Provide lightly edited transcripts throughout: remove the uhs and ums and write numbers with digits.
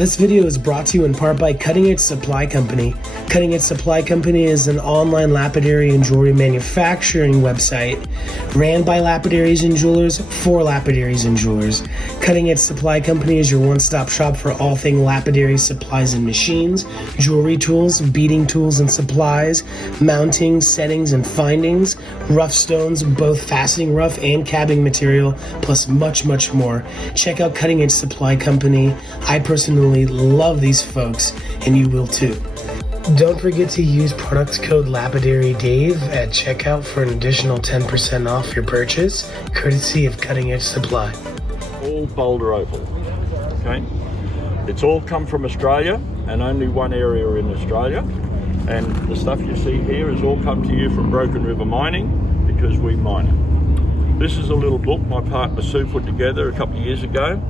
This video is brought to you in part by Cutting Edge Supply Company. Cutting Edge Supply Company is an online lapidary and jewelry manufacturing website ran by lapidaries and jewelers for lapidaries and jewelers. Cutting Edge Supply Company is your one-stop shop for all things lapidary supplies and machines, jewelry tools, beading tools and supplies, mounting, settings and findings, rough stones, both faceting rough and cabbing material, plus much, much more. Check out Cutting Edge Supply Company. I personally love these folks, and you will too. Don't forget to use product code LapidaryDave at checkout for an additional 10% off your purchase, courtesy of Cutting Edge Supply. All Boulder Opal, okay? It's all come from Australia, and only one area in Australia. And the stuff you see here has all come to you from Broken River Mining, because we mine it. This is a little book my partner Sue put together a couple of years ago,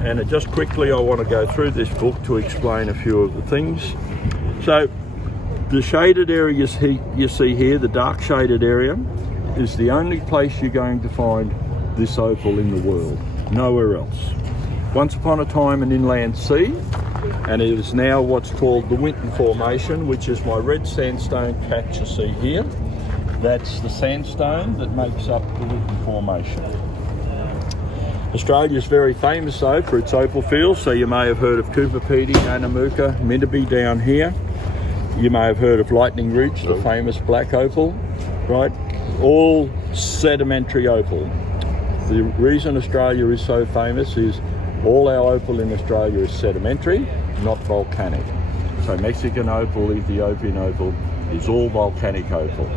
and just quickly I want to go through this book to explain a few of the things. So the shaded area you see here, the dark shaded area, is the only place you're going to find this opal in the world, nowhere else. Once upon a time an inland sea, and it is now what's called the Winton Formation, which is my red sandstone patch you see here. That's the sandstone that makes up the Winton Formation. Australia is very famous though for its opal fields, so you may have heard of Cooper Pedy, Anamuka, Minderby down here. You may have heard of Lightning Ridge, the famous black opal, right? All sedimentary opal. The reason Australia is so famous is all our opal in Australia is sedimentary, not volcanic. So Mexican opal, Ethiopian opal is all volcanic opal.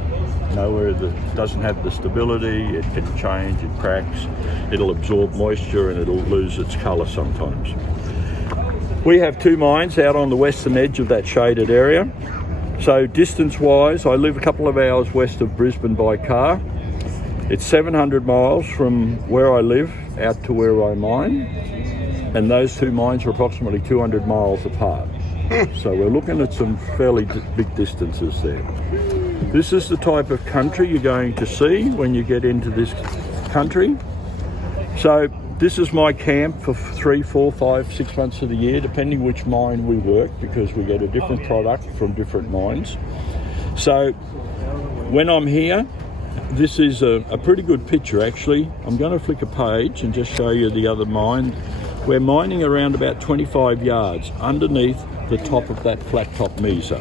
Nowhere that doesn't have the stability, it can change, it cracks, it'll absorb moisture and it'll lose its colour sometimes. We have two mines out on the western edge of that shaded area. So distance-wise, I live a couple of hours west of Brisbane by car. It's 700 miles from where I live out to where I mine, and those two mines are approximately 200 miles apart. So we're looking at some fairly big distances there. This is the type of country you're going to see when you get into this country. So this is my camp for 3, 4, 5, 6 months of the year, depending which mine we work, because we get a different product from different mines. So when I'm here, this is a pretty good picture actually. I'm going to flick a page and just show you the other mine. We're mining around about 25 yards underneath the top of that flat top mesa.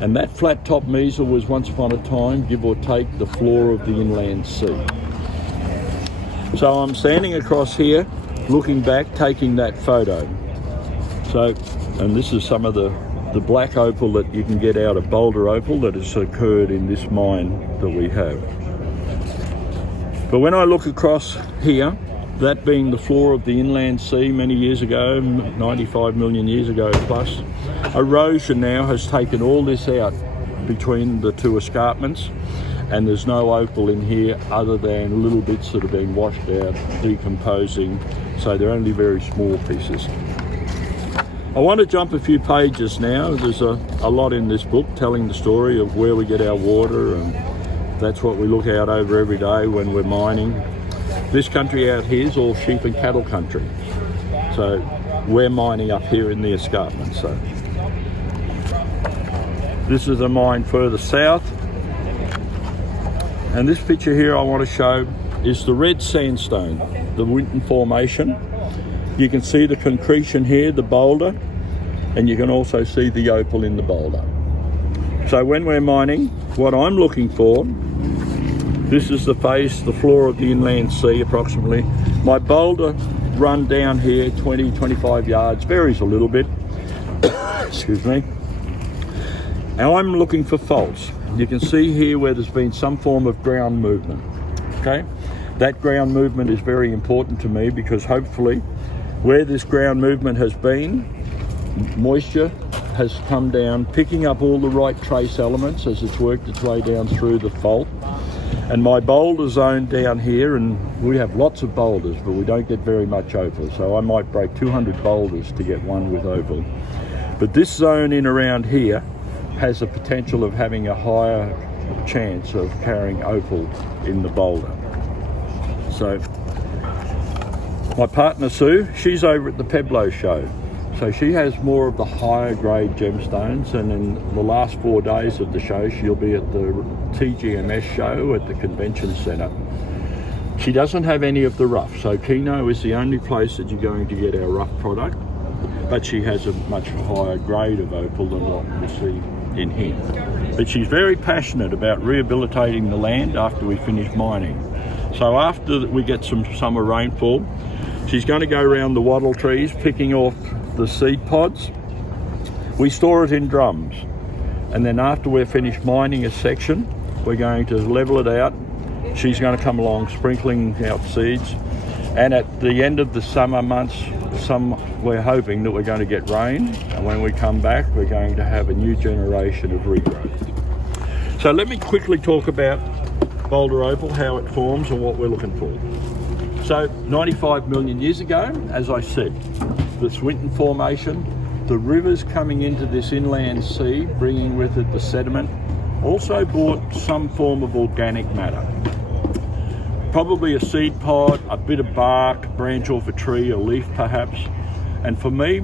And that flat top mesa was once upon a time, give or take, the floor of the inland sea. So I'm standing across here, looking back, taking that photo. So, and this is some of the black opal that you can get out of Boulder Opal that has occurred in this mine that we have. But when I look across here, that being the floor of the inland sea many years ago, 95 million years ago plus, erosion now has taken all this out between the two escarpments, and there's no opal in here other than little bits that have been washed out, decomposing, so they're only very small pieces. I want to jump a few pages now. There's a lot in this book telling the story of where we get our water, and that's what we look out over every day when we're mining. This country out here is all sheep and cattle country, so we're mining up here in the escarpment. So this is a mine further south, and this picture here I want to show is the red sandstone, the Winton Formation. You can see the concretion here, the boulder, and you can also see the opal in the boulder. So when we're mining, what I'm looking for, this is the face, the floor of the inland sea approximately. My boulder run down here 20, 25 yards, varies a little bit, excuse me. Now I'm looking for faults. You can see here where there's been some form of ground movement, okay? That ground movement is very important to me because hopefully Where this ground movement has been, moisture has come down, picking up all the right trace elements as it's worked its way down through the fault. And my boulder zone down here, and we have lots of boulders, but we don't get very much opal. So I might break 200 boulders to get one with opal. But this zone in around here has a potential of having a higher chance of carrying opal in the boulder. So my partner Sue, she's over at the Pueblo show. So she has more of the higher grade gemstones, and in the last 4 days of the show, she'll be at the TGMS show at the convention centre. She doesn't have any of the rough, so Kino is the only place that you're going to get our rough product, but she has a much higher grade of opal than what you see in here. But she's very passionate about rehabilitating the land after we finish mining. So after we get some summer rainfall, she's going to go around the wattle trees, picking off the seed pods. We store it in drums, and then after we're finished mining a section, we're going to level it out. She's going to come along sprinkling out seeds, and at the end of the summer months, we're hoping that we're going to get rain, and when we come back we're going to have a new generation of regrowth. So let me quickly talk about Boulder Opal, how it forms and what we're looking for. So 95 million years ago, as I said, the Swinton Formation, the rivers coming into this inland sea, bringing with it the sediment, also brought some form of organic matter. Probably a seed pod, a bit of bark, branch off a tree, a leaf perhaps. And for me,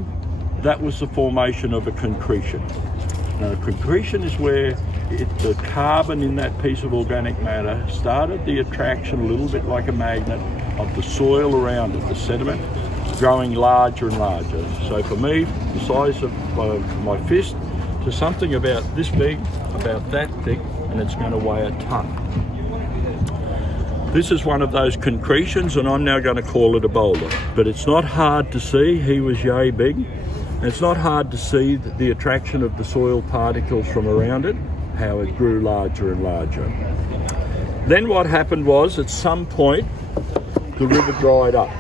that was the formation of a concretion. Now, a concretion is where the carbon in that piece of organic matter started the attraction, a little bit like a magnet, of the soil around it, the sediment, growing larger and larger. So for me, the size of my fist to something about this big, about that thick, and it's going to weigh a ton. This is one of those concretions, and I'm now going to call it a boulder. But it's not hard to see, he was yay big. And it's not hard to see the attraction of the soil particles from around it, how it grew larger and larger. Then what happened was, at some point, the river dried up.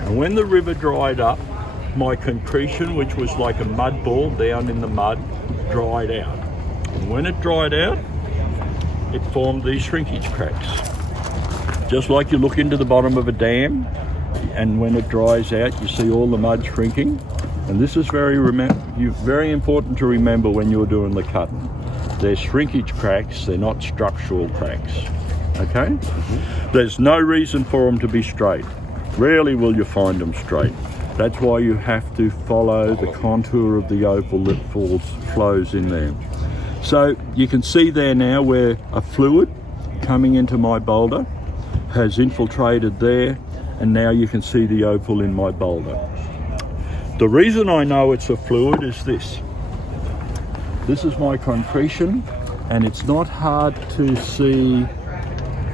And when the river dried up, my concretion, which was like a mud ball down in the mud, dried out. And when it dried out, it formed these shrinkage cracks. Just like you look into the bottom of a dam, and when it dries out, you see all the mud shrinking. And this is very important to remember when you're doing the cutting. They're shrinkage cracks, they're not structural cracks. Okay? There's no reason for them to be straight. Rarely will you find them straight. That's why you have to follow the contour of the opal that flows in there. So you can see there now where a fluid coming into my boulder has infiltrated there, and now you can see the opal in my boulder. The reason I know it's a fluid is this. This is my concretion, and it's not hard to see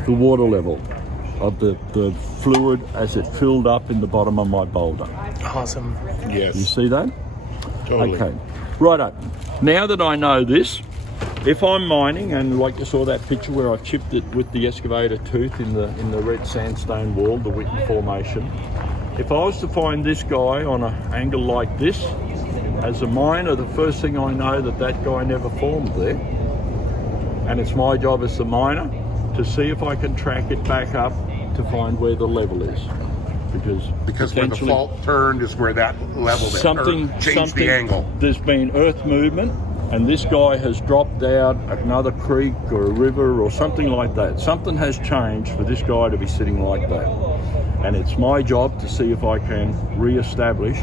the water level of the fluid as it filled up in the bottom of my boulder. Awesome. Yes. You see that? Totally. Okay. Righto. Now that I know this, if I'm mining, and like you saw that picture where I chipped it with the excavator tooth in the red sandstone wall, the Whitten Formation, if I was to find this guy on an angle like this, as a miner, the first thing I know that guy never formed there. And it's my job as the miner to see if I can track it back up to find where the level is. Because where the fault turned is where that level changed the angle. There's been earth movement, and this guy has dropped out another creek or a river or something like that. Something has changed for this guy to be sitting like that. And it's my job to see if I can re-establish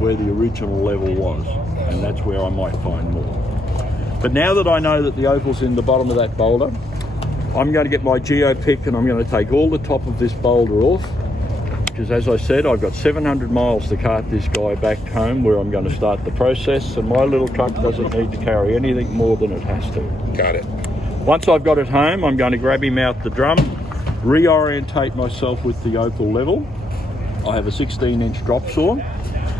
where the original level was. And that's where I might find more. But now that I know that the opal's in the bottom of that boulder, I'm going to get my geo pick and I'm going to take all the top of this boulder off. Because as I said, I've got 700 miles to cart this guy back home where I'm going to start the process, and my little truck doesn't need to carry anything more than it has to. Got it. Once I've got it home, I'm going to grab him out the drum, reorientate myself with the opal level. I have a 16-inch drop saw,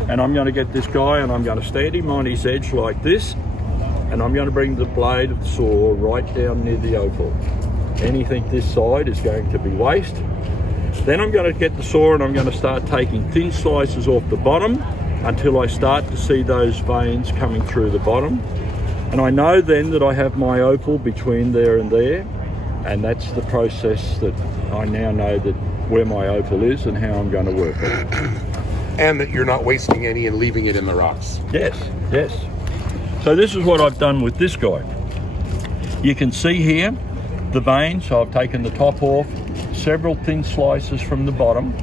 and I'm going to get this guy and I'm going to stand him on his edge like this, and I'm going to bring the blade of the saw right down near the opal. Anything this side is going to be waste. Then I'm going to get the saw and I'm going to start taking thin slices off the bottom until I start to see those veins coming through the bottom. And I know then that I have my opal between there and there, and that's the process that I now know that where my opal is and how I'm going to work it. And that you're not wasting any and leaving it in the rocks. Yes, yes. So this is what I've done with this guy. You can see here the veins. So I've taken the top off, several thin slices from the bottom,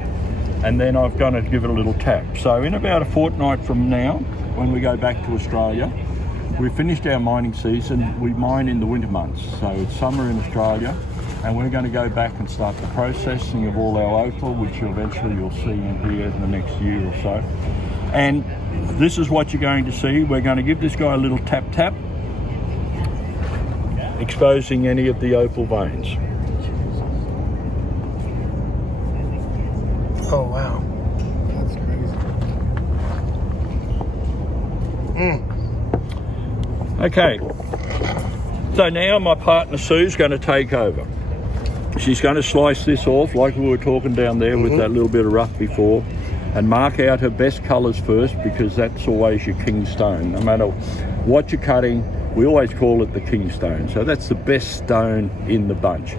and then I'm going to give it a little tap. So in about a fortnight from now, when we go back to Australia, we've finished our mining season. We mine in the winter months, so it's summer in Australia, and we're going to go back and start the processing of all our opal, which eventually you'll see in here in the next year or so. And this is what you're going to see. We're going to give this guy a little tap tap, exposing any of the opal veins. Oh, wow. That's crazy. Okay, so now my partner Sue's going to take over. She's going to slice this off like we were talking down there with that little bit of rough before, and mark out her best colours first, because that's always your king stone. No matter what you're cutting, we always call it the king stone. So that's the best stone in the bunch.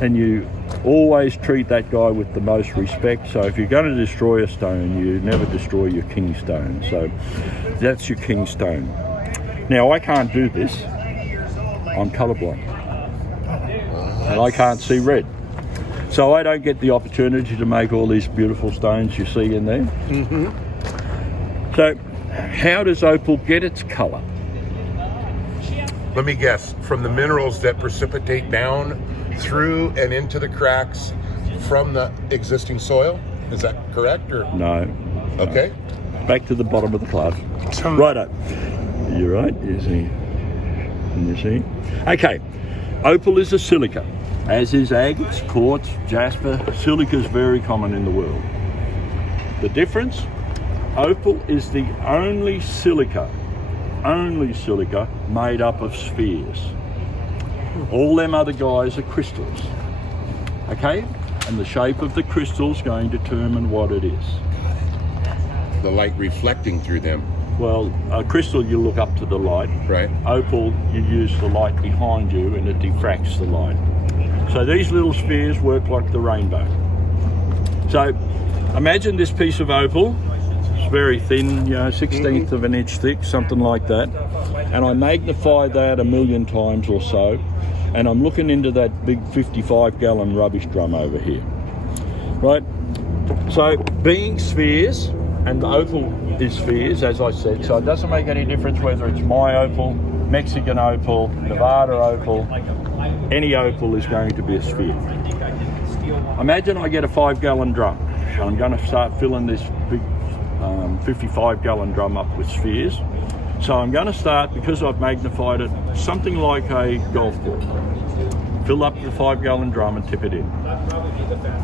And you always treat that guy with the most respect. So if you're going to destroy a stone, you never destroy your king stone. So that's your king stone. Now I can't do this. I'm colourblind. And I can't see red. So I don't get the opportunity to make all these beautiful stones you see in there. So how does opal get its colour? Let me guess, from the minerals that precipitate down through and into the cracks from the existing soil? Is that correct? Or No. okay. Back to the bottom of the class. Righto. You're right. You see. Can you see? Okay. Opal is a silica, as is agates, quartz, jasper. Silica is very common in the world. The difference? Opal is the only silica made up of spheres. All them other guys are crystals. Okay? And the shape of the crystal's going to determine what it is. The light reflecting through them. Well, a crystal, you look up to the light. Right. Opal, you use the light behind you and it diffracts the light. So these little spheres work like the rainbow. So imagine this piece of opal. It's very thin, 1/16 of an inch thick, something like that. And I magnify that 1,000,000 times or so. And I'm looking into that big 55-gallon rubbish drum over here. Right? So being spheres, and the opal is spheres, as I said, so it doesn't make any difference whether it's my opal, Mexican opal, Nevada opal, any opal is going to be a sphere. Imagine I get a 5-gallon drum. So I'm going to start filling this big 55-gallon drum up with spheres. So I'm going to start, because I've magnified it, something like a golf ball. Fill up the 5-gallon drum and tip it in.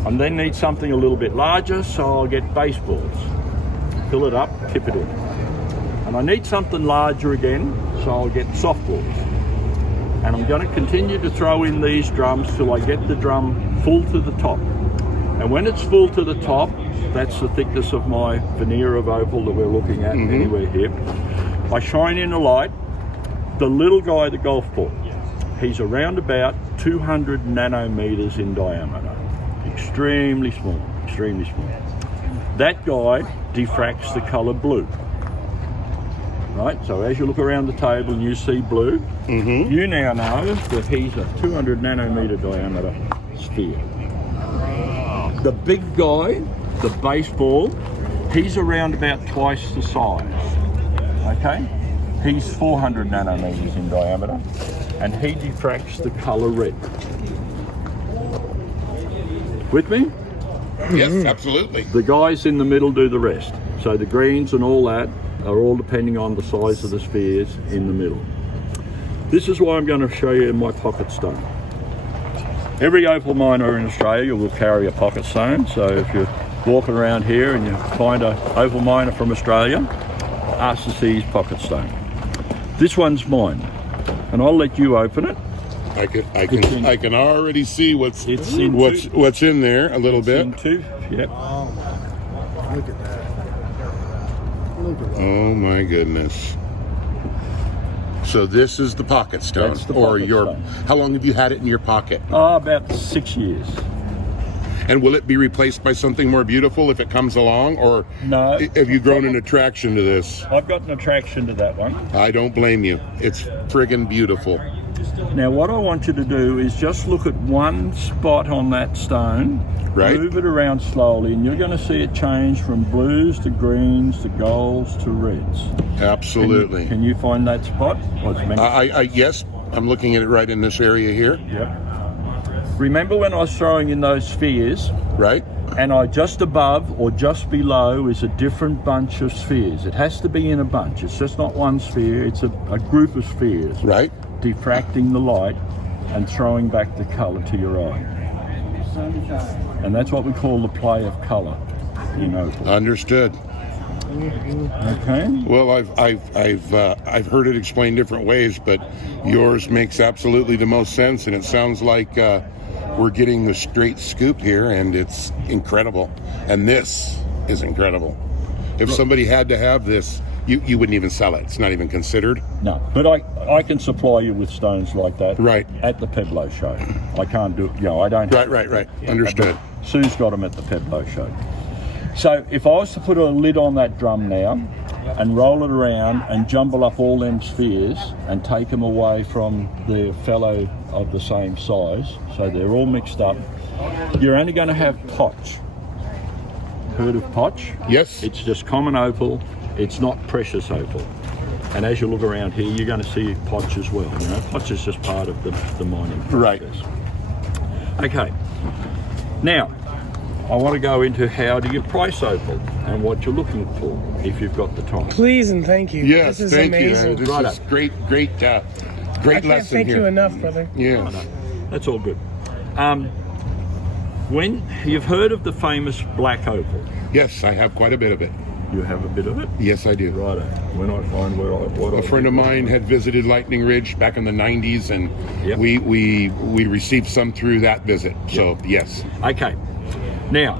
I then need something a little bit larger, so I'll get baseballs. Fill it up, tip it in. And I need something larger again, so I'll get softballs. And I'm going to continue to throw in these drums till I get the drum full to the top. And when it's full to the top, that's the thickness of my veneer of opal that we're looking at anywhere here. I shine in a light. The little guy, the golf ball, he's around about 200 nanometers in diameter. Extremely small, extremely small. That guy diffracts the color blue. Right, so as you look around the table and you see blue, you now know that he's a 200 nanometer diameter sphere. The big guy, the baseball, he's around about twice the size. Okay, he's 400 nanometers in diameter, and he diffracts the color red. With me? Yes, absolutely. The guys in the middle do the rest. So the greens and all that are all depending on the size of the spheres in the middle. This is why I'm going to show you my pocket stone. Every opal miner in Australia will carry a pocket stone. So if you're walking around here and you find an opal miner from Australia, ask to see his pocket stone. This one's mine, and I'll let you open it I can already see what's It's in what's in there a little bit. Yep. Oh my! Look at that! Look at that! Oh my goodness! So this is the pocket stone, That's the or pocket your. stone. How long have you had it in your pocket? About 6 years. And will it be replaced by something more beautiful if it comes along, or No. have you grown an attraction to this? I've got an attraction to that one. I don't blame you. It's friggin' beautiful. Now what I want you to do is just look at one spot on that stone, Right. move it around slowly, and you're going to see it change from blues to greens to golds to reds. Absolutely. Can you find that spot? Well, it's meant- Yes, I'm looking at it right in this area here. Yep. Remember when I was throwing in those spheres, Right. and just above or just below is a different bunch of spheres. It has to be in a bunch. It's just not one sphere, it's a group of spheres. Right. Diffracting the light and throwing back the colour to your eye. And that's what we call the play of colour in opal. Understood. Okay? Well, I've heard it explained different ways, but yours makes absolutely the most sense, and it sounds like we're getting the straight scoop here, and it's incredible. And this is incredible. If somebody had to have this, you wouldn't even sell it. It's not even considered. No, but I can supply you with stones like that Right. at the Pueblo show. I can't do, I don't. Right. Understood. Sue's got them at the Pueblo show. So if I was to put a lid on that drum now and roll it around and jumble up all them spheres and take them away from their fellow of the same size, so they're all mixed up, you're only going to have potch. Heard of potch? Yes. It's just common opal. It's not precious opal. And as you look around here, you're going to see potch as well. Potch is just part of the mining process. Right. Okay. Now, I want to go into how do you price opal and what you're looking for if you've got the time. Please and thank you. Yes, this is thank amazing. you. This Righto. is great I can't lesson thank here. you enough, brother. Yeah. That's all good. When you've heard of the famous black opal, Yes, I have quite a bit of it. you have a bit of it. Yes, I do. Righto. When I find what A friend of mine had visited Lightning Ridge back in the 90s, and Yep. we received some through that visit. So yes, Okay. Now,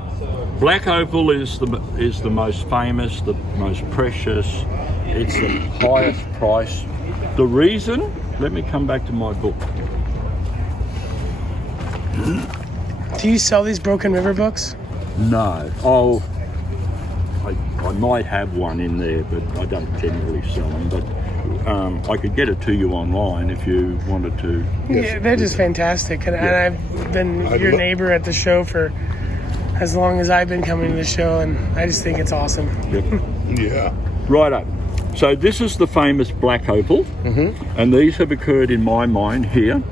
black opal is the most famous, the most precious. It's the highest price. The reason, let me come back to my book. Do you sell these Broken River books? No. Oh, I might have one in there, but I don't generally sell them. But I could get it to you online if you wanted to. Yeah, they're just fantastic. And I've been your neighbor at the show for as long as I've been coming to the show, and I just think it's awesome. Yep. yeah, Righto. So this is the famous black opal, and these have occurred in my mine here,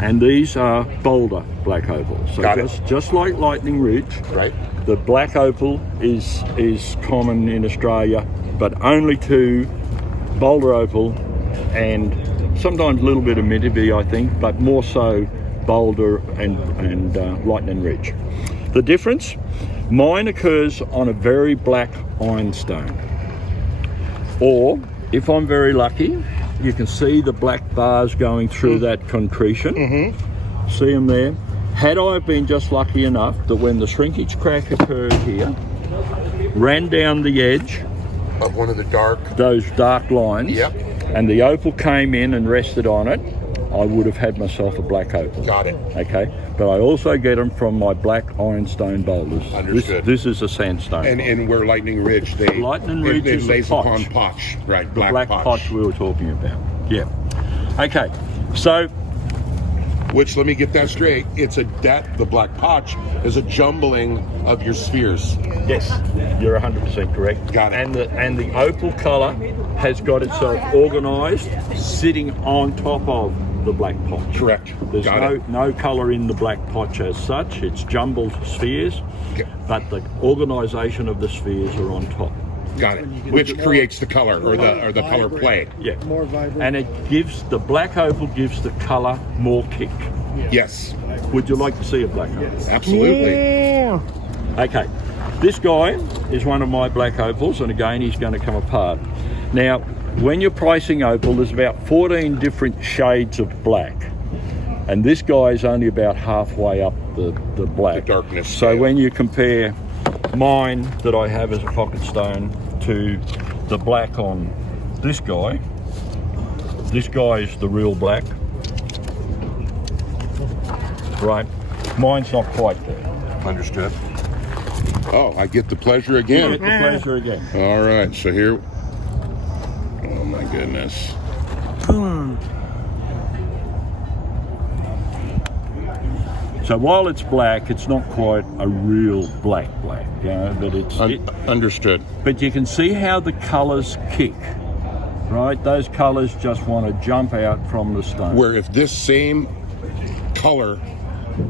and these are Boulder black opal. So Got it. just like Lightning Ridge, right. the black opal is common in Australia, but only to Boulder opal and sometimes a little bit of Minterby, I think, but more so Boulder and Lightning Ridge. The difference, mine occurs on a very black ironstone. Or, if I'm very lucky, you can see the black bars going through that concretion. See them there. Had I been just lucky enough that when the shrinkage crack occurred here, ran down the edge, Of one of the dark. those dark lines, Yep. and the opal came in and rested on it, I would have had myself a black opal. Got it. Okay, but I also get them from my black ironstone boulders. Understood. This is a sandstone. And where Lightning Ridge, Lightning Ridge it is a lays potch. upon potch, right? the black potch we were talking about. Yeah. Okay, so Which, let me get that straight. The black potch is a jumbling of your spheres. yes, you're 100% correct. Got it. And the opal colour has got itself organised, sitting on top of the black potch. Correct. There's Got no colour in the black potch as such. It's jumbled spheres, Okay. but the organisation of the spheres are on top. Got it. Which creates the color or the color play. Yeah. More vibrant. And the black opal gives the colour more kick. Yes, Would you like to see a black opal? absolutely. Yeah. Okay, this guy is one of my black opals, and again he's going to come apart. Now, when you're pricing opal, there's about 14 different shades of black. And this guy is only about halfway up the black. The darkness So scale. when you compare mine that I have as a pocket stone to the black on this guy is the real black. Right? Mine's not quite there. Understood. Oh, I get the pleasure You again. get the pleasure again. All right, so here. Oh my goodness. Boom. So while it's black, it's not quite a real black, you know, but it's Understood. but you can see how the colours kick, right? Those colours just want to jump out from the stone. Where if this same color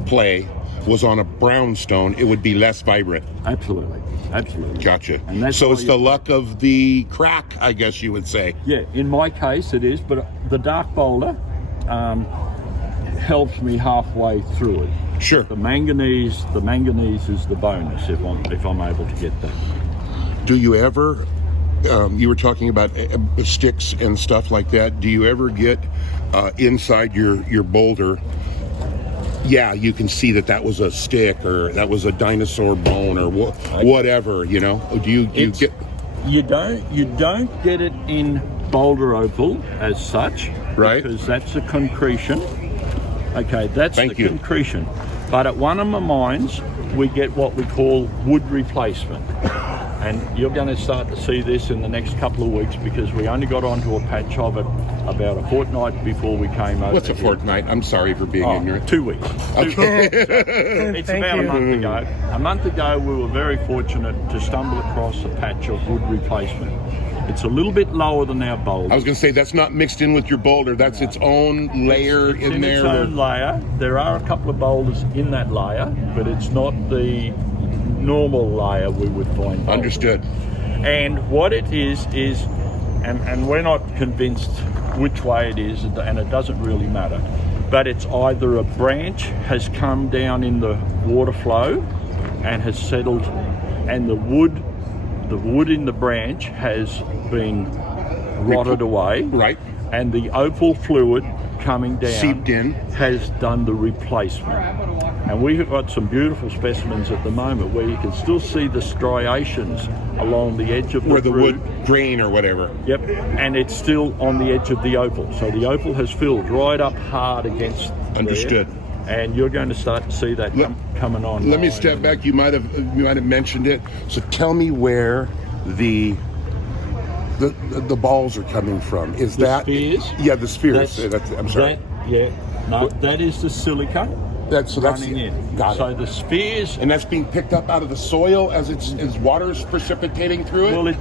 play was on a brown stone, it would be less vibrant. Absolutely. Gotcha. And that's So why it's the luck of the crack, I guess you would say. Yeah, in my case it is, but the dark boulder helps me halfway through it. Sure. The manganese is the bonus if I'm able to get that. Do you ever, you were talking about sticks and stuff like that, do you ever get inside your boulder, yeah, you can see that was a stick or that was a dinosaur bone or whatever, you know? Do you get... You don't get it in Boulder Opal as such, Right. Because that's a concretion. Okay, that's Thank the you. concretion. But at one of my mines, we get what we call wood replacement. And you're going to start to see this in the next couple of weeks because we only got onto a patch of it about a fortnight before we came over. What's a here. fortnight? I'm sorry for being ignorant. 2 weeks. Okay. It's Thank about you. a month ago. A month ago, we were very fortunate to stumble across a patch of wood replacement. It's a little bit lower than our boulder. I was going to say, that's not mixed in with your boulder. That's its own layer It's in there. its own layer. There are a couple of boulders in that layer, but it's not the normal layer we would find. Boulders. Understood. And what it is, and we're not convinced which way it is, and it doesn't really matter, but it's either a branch has come down in the water flow and has settled, and the wood in the branch has been rotted away, Right. and the opal fluid coming down Seeped in. has done the replacement. And we've got some beautiful specimens at the moment where you can still see the striations along the edge of the Where the root. wood grain or whatever. Yep, and it's still on the edge of the opal. So the opal has filled right up hard against Understood. there, and you're going to start to see that coming on. Let me step back. You might have mentioned it. So tell me where the balls are coming from. Is that spheres? Yeah, the spheres. I'm sorry. That is the silica. That's running in. Got so it. the spheres. And that's being picked up out of the soil as water's precipitating through it. Well,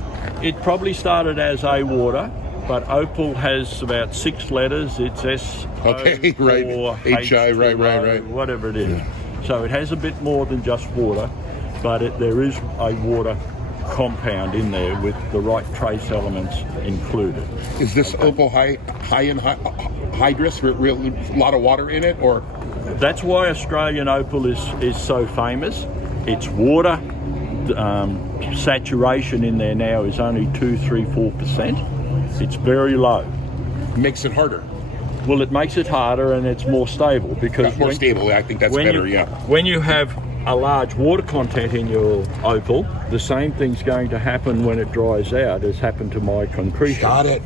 it probably started as a water, but opal has about 6 letters. It's S. Okay, right. HI, right. Whatever it is. So it has a bit more than just water, but there is a water compound in there with the right trace elements included. Is this opal high in hydrous? Real lot of water in it, or? That's why Australian opal is so famous. Its water saturation in there now is only 2, 3, 4%. It's very low. Makes it harder. Well, it makes it harder and it's more stable because More stable. I think that's better. When you have a large water content in your opal, the same thing's going to happen when it dries out as happened to my concretion. Got it.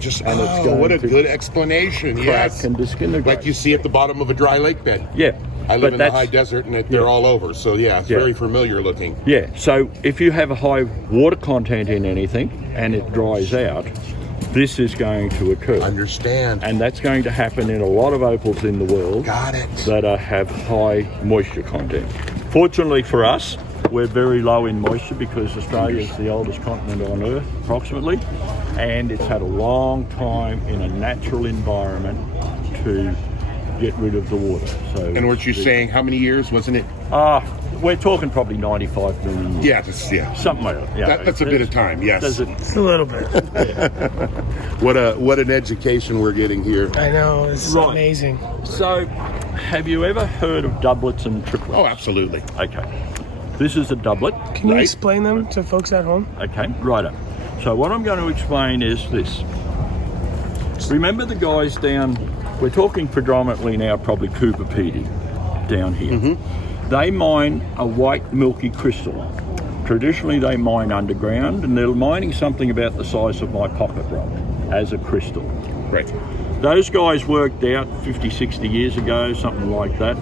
What a good explanation. Crack Yes. and disintegrate. Like you see at the bottom of a dry lake bed. Yeah. I live in the high desert and they're all over. So it's very familiar looking. Yeah. So if you have a high water content in anything and it dries out, this is going to occur. Understand. And that's going to happen in a lot of opals in the world. Got it. That have high moisture content. Fortunately for us, we're very low in moisture because Australia is the oldest continent on Earth, approximately, and it's had a long time in a natural environment to get rid of the water. So, And weren't you saying how many years, wasn't it? We're talking probably 95 million years. Yeah. Something like that. Yeah, That's a bit of time, yes. It's a little bit. What an education we're getting here. I know, it's Right. amazing. So, have you ever heard of doublets and triplets? Oh, absolutely. Okay. This is a doublet. Can you Right. explain them to folks at home? Okay, righto. So what I'm going to explain is this. Remember the guys down we're talking predominantly now probably Cooper Pedy down here. They mine a white milky crystal. Traditionally they mine underground, and they're mining something about the size of my pocket rock as a crystal. Right. Those guys worked out 50, 60 years ago, something like that.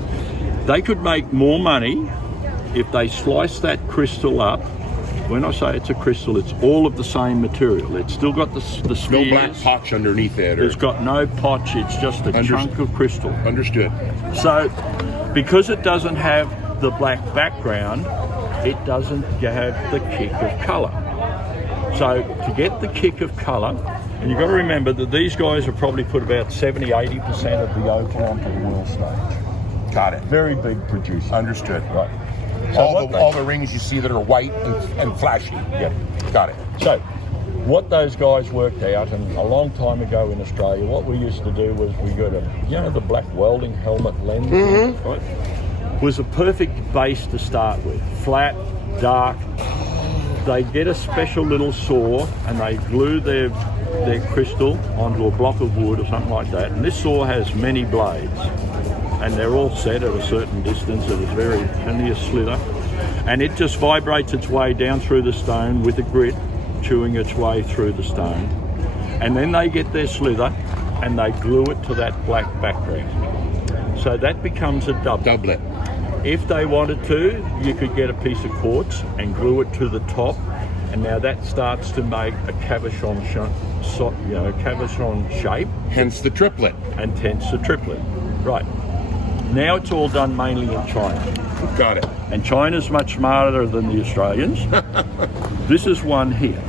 They could make more money if they sliced that crystal up. When I say it's a crystal, it's all of the same material. It's still got the spheres. No black potch underneath it. It's got no potch, it's just a chunk of crystal. Understood. So, because it doesn't have the black background, it doesn't have the kick of colour. So, to get the kick of colour, and you've got to remember that these guys have probably put about 70-80% of the opal onto the world stage. Got it. Very big producer. Understood. Right. So all the rings you see that are white and flashy. Yep. Got it. So, what those guys worked out, and a long time ago in Australia, what we used to do was we got the black welding helmet lens, right? Was a perfect base to start with. Flat, dark. They get a special little saw and they glue their crystal onto a block of wood or something like that. And this saw has many blades, and they're all set at a certain distance. It is only a slither, and it just vibrates its way down through the stone with a grit, chewing its way through the stone. And then they get their slither and they glue it to that black background. So that becomes a doublet. If they wanted to, you could get a piece of quartz and glue it to the top, and now that starts to make a cabochon shape. Hence the triplet. And hence the triplet. Right. Now it's all done mainly in China. Got it. And China's much smarter than the Australians. This is one here.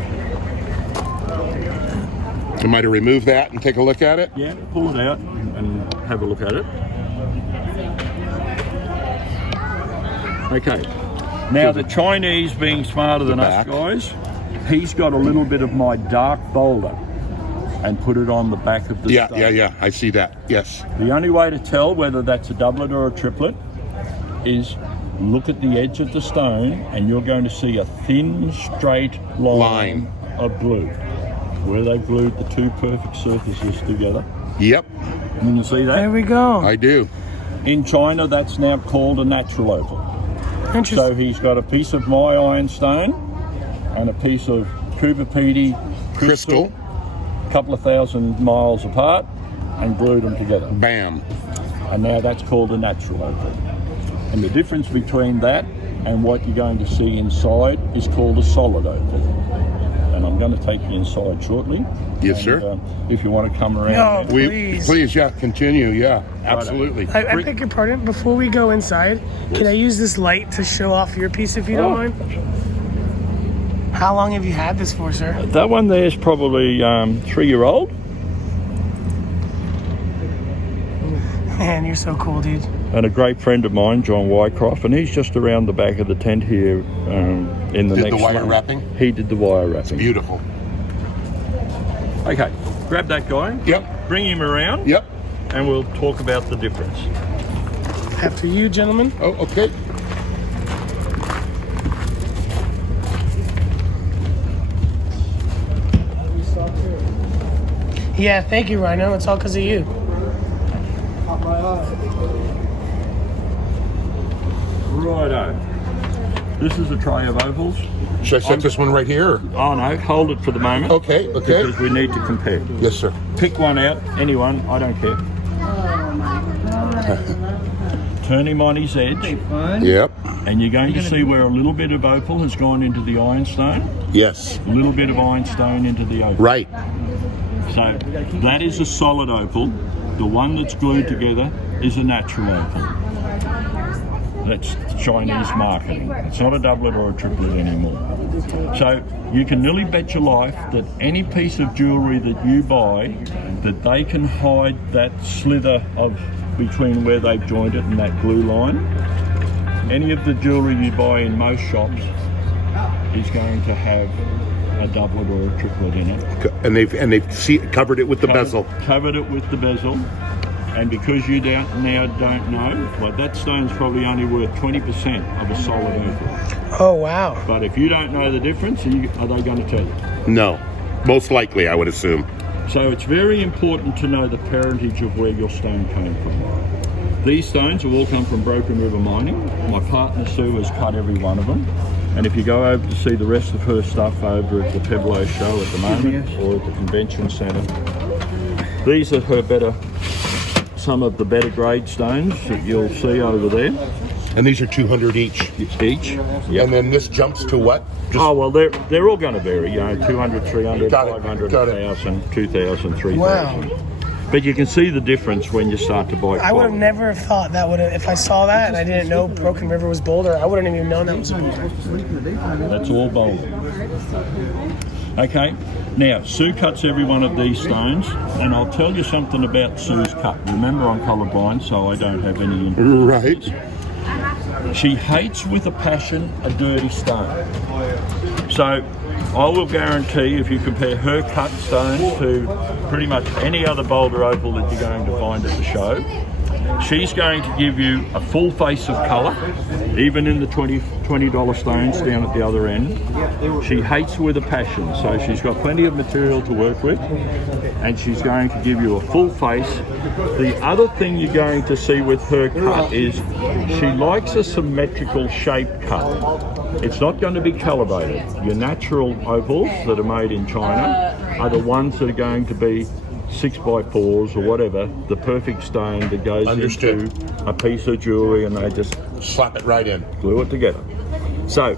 Am I to remove that and take a look at it? Yeah, pull it out and have a look at it. Okay. Now the Chinese, being smarter than us guys, he's got a little bit of my dark boulder and put it on the back of the stone. Yeah, I see that, yes. The only way to tell whether that's a doublet or a triplet is look at the edge of the stone, and you're going to see a thin, straight line of glue, where they've glued the two perfect surfaces together. Yep. You can see that? There we go. I do. In China, that's now called a natural opal. Interesting. So he's got a piece of my ironstone and a piece of Cooper Pedy crystal, a couple of 1,000 miles apart, and glued them together. Bam. And now that's called a natural opal. And the difference between that and what you're going to see inside is called a solid opal. And I'm going to take you inside shortly. Yes, sir. If you want to come around. No, please. Please, yeah, continue. Yeah, absolutely. I beg your pardon. Before we go inside, can I use this light to show off your piece if you don't mind? How long have you had this for, sir? That one there is probably 3-year-old. Man, you're so cool, dude. And a great friend of mine, John Wycroft, and he's just around the back of the tent here in the next Did the wire room. wrapping? He did the wire wrapping. Beautiful. Okay, grab that guy. Yep. Bring him around. Yep. And we'll talk about the difference. After you, gentlemen. Oh, okay. Yeah, thank you, Rhino. It's all because of you. Righto. This is a tray of opals. Should I set this one right here? Or? Oh no, hold it for the moment. Okay. Because we need to compare. Yes, sir. Pick one out, anyone, I don't care. Turn him on his edge. Yep. And you're going to see where a little bit of opal has gone into the ironstone. Yes. A little bit of ironstone into the opal. Right. So that is a solid opal. The one that's glued together is a natural opal. That's Chinese marketing. It's not a doublet or a triplet anymore. So you can nearly bet your life that any piece of jewellery that you buy, that they can hide that slither of between where they've joined it and that glue line. Any of the jewellery you buy in most shops is going to have a doublet or a triplet in it. And they've covered it with the bezel. Covered it with the bezel. And because you don't know, well, that stone's probably only worth 20% of a solid opal. Oh, wow. But if you don't know the difference, are they going to tell you? No. Most likely, I would assume. So it's very important to know the parentage of where your stone came from. These stones have all come from Broken River Mining. My partner Sue has cut every one of them. And if you go over to see the rest of her stuff over at the Pueblo show at the moment, or at the convention centre, these are her better, some of the better grade stones that you'll see over there. And these are 200 each. Each. Yep. And then this jumps to what? Oh, well, they're all going to vary, 200, 300, Got it. 500, Got it. 1,000, 2,000, 3,000. Wow. But you can see the difference when you start to buy I would have quality. never thought that would have, if I saw that and I didn't know Broken River was Boulder, I wouldn't have even known that was a Boulder. That's all Boulder. Okay, now Sue cuts every one of these stones, and I'll tell you something about Sue's cut. Remember, I'm colourblind, so I don't have any input. Right. She hates with a passion a dirty stone. So I will guarantee if you compare her cut stones to pretty much any other Boulder Opal that you're going to find at the show, she's going to give you a full face of colour, even in the $20 stones down at the other end. She hates with a passion, so she's got plenty of material to work with, and she's going to give you a full face. The other thing you're going to see with her cut is she likes a symmetrical shape cut. It's not going to be calibrated. Your natural opals that are made in China are the ones that are going to be 6x4s or whatever, the perfect stone that goes Understood. into a piece of jewellery, and they just Slap it right in. glue it together. So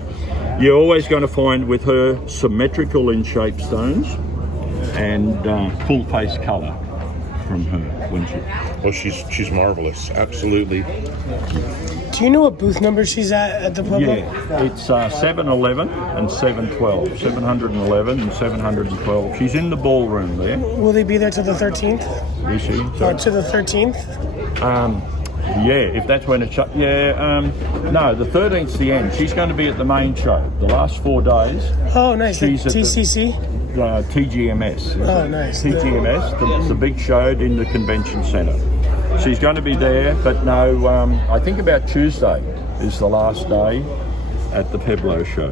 you're always going to find with her symmetrical in shape stones and full face colour from her when she... Well, she's marvelous. Absolutely. Do you know what booth number she's at the Pueblo? Yeah, it's 711 and 712. 711 and 712. She's in the ballroom there. Will they be there till the 13th? You see? Or to the 13th? Yeah, if that's when it's shut. Yeah, no, the 13th's the end. She's going to be at the main show. The last 4 days, Oh, nice. The She's at the- TCC? TGMS. Oh, nice. TGMS, the big show in the convention centre. She's going to be there, but no, I think about Tuesday is the last day at the Pueblo show.